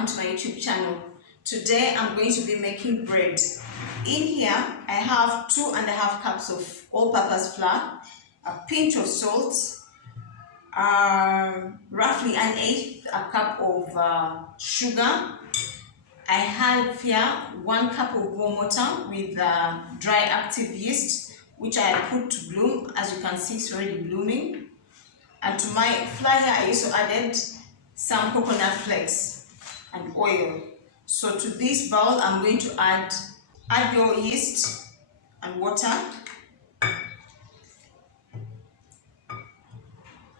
welcome to my YouTube channel. Today I'm going to be making bread. In here I have 2.5 cups of all-purpose flour, a pinch of salt, roughly 1/8 cup of sugar. I have here 1 cup of warm water with dry active yeast, which I put to bloom. As you can see, it's already blooming. And to my flour here, I also added some coconut flakes and oil. So to this bowl, I'm going to add your yeast and water.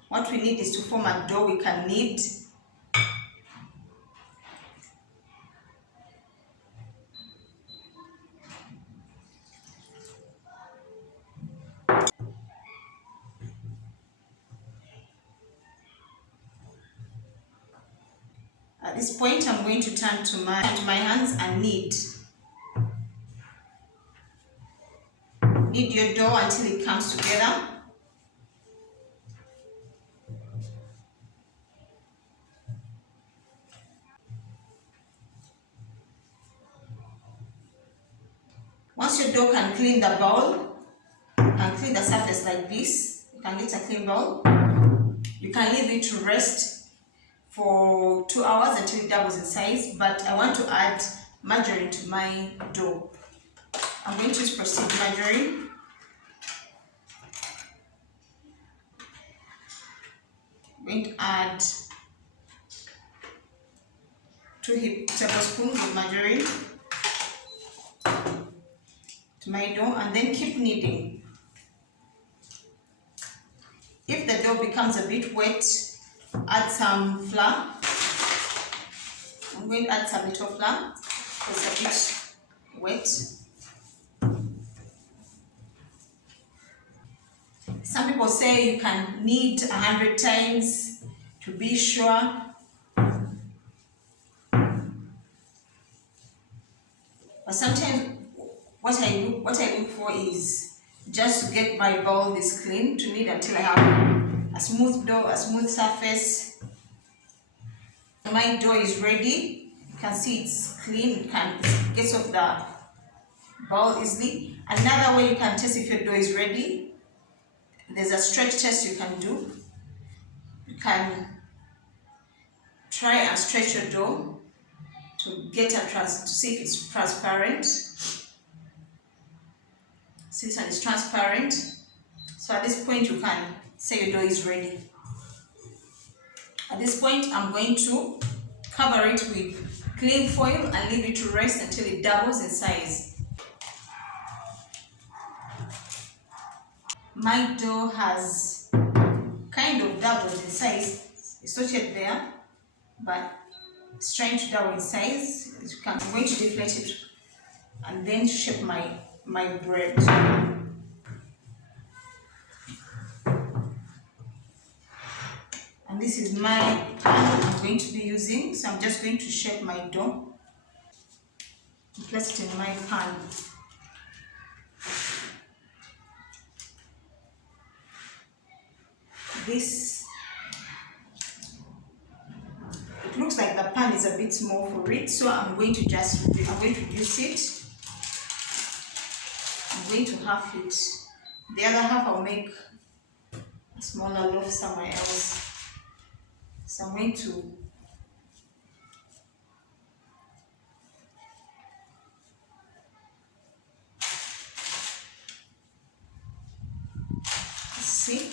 What we need is to form a dough we can knead. At this point, I'm going to turn to my hands and knead. Knead your dough until it comes together. Once your dough can clean the bowl, can clean the surface like this, you can get a clean bowl. You can leave it to rest for 2 hours until it doubles in size, but I want to add margarine to my dough. I'm going to use proceed margarine. I'm going to add 2 tablespoons of margarine to my dough, and then keep kneading. If the dough becomes a bit wet, add some flour. I'm going to add some little flour because it's a bit wet. Some people say you can knead 100 times to be sure. But sometimes what I look for is just to get my bowl this clean, to knead until I have a smooth dough, a smooth surface. My dough is ready. You can see it's clean. It gets off the bowl easily. Another way you can test if your dough is ready, there's a stretch test you can do. You can try and stretch your dough to see if it's transparent. See, this one is transparent. So at this point, you can say your dough is ready. At this point, I'm going to cover it with cling foil and leave it to rest until it doubles in size. My dough has kind of doubled in size. It's not yet there, but it's trying to double in size. I'm going to deflate it and then shape my bread. And this is my pan I'm going to be using, so I'm just going to shape my dough and place it in my pan. It looks like the pan is a bit small for it, so I'm going to reduce it. I'm going to half it. The other half I'll make a smaller loaf somewhere else. So I'm going to see.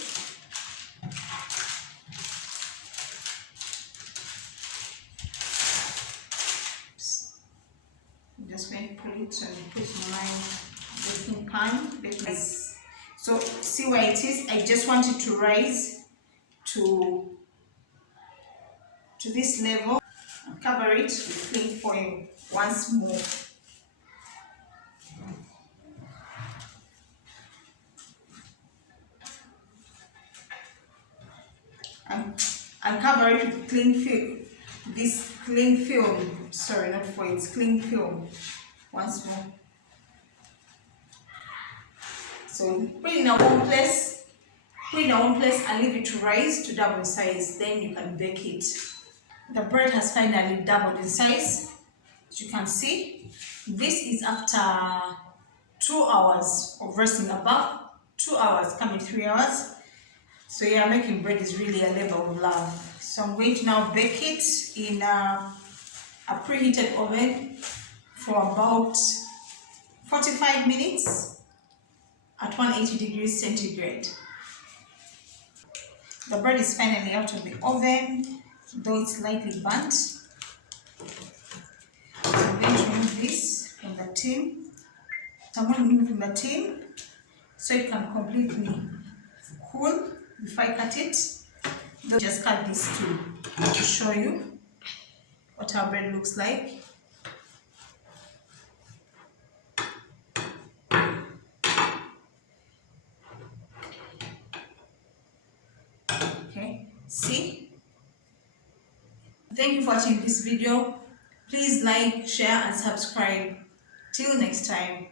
I'm just going to pull it and put in my baking pan. So see where it is. I just want it to rise to this level and cover it with cling foil once more. And cover it with cling film. This cling film, sorry, not foil, it's cling film once more. So put it in a warm place and leave it to rise to double in size. Then you can bake it. The bread has finally doubled in size, as you can see. This is after 2 hours of resting above, 2 hours, coming 3 hours. So yeah, making bread is really a labor of love. So I'm going to now bake it in a preheated oven for about 45 minutes at 180 degrees centigrade. The bread is finally out of the oven, though it's slightly burnt. So I'm going to remove this from the tin. So I'm going to remove from the tin so it can completely cool before I cut it. I'll just cut this to show you what our bread looks like. Okay, see? Thank you for watching this video. Please like, share and subscribe. Till next time.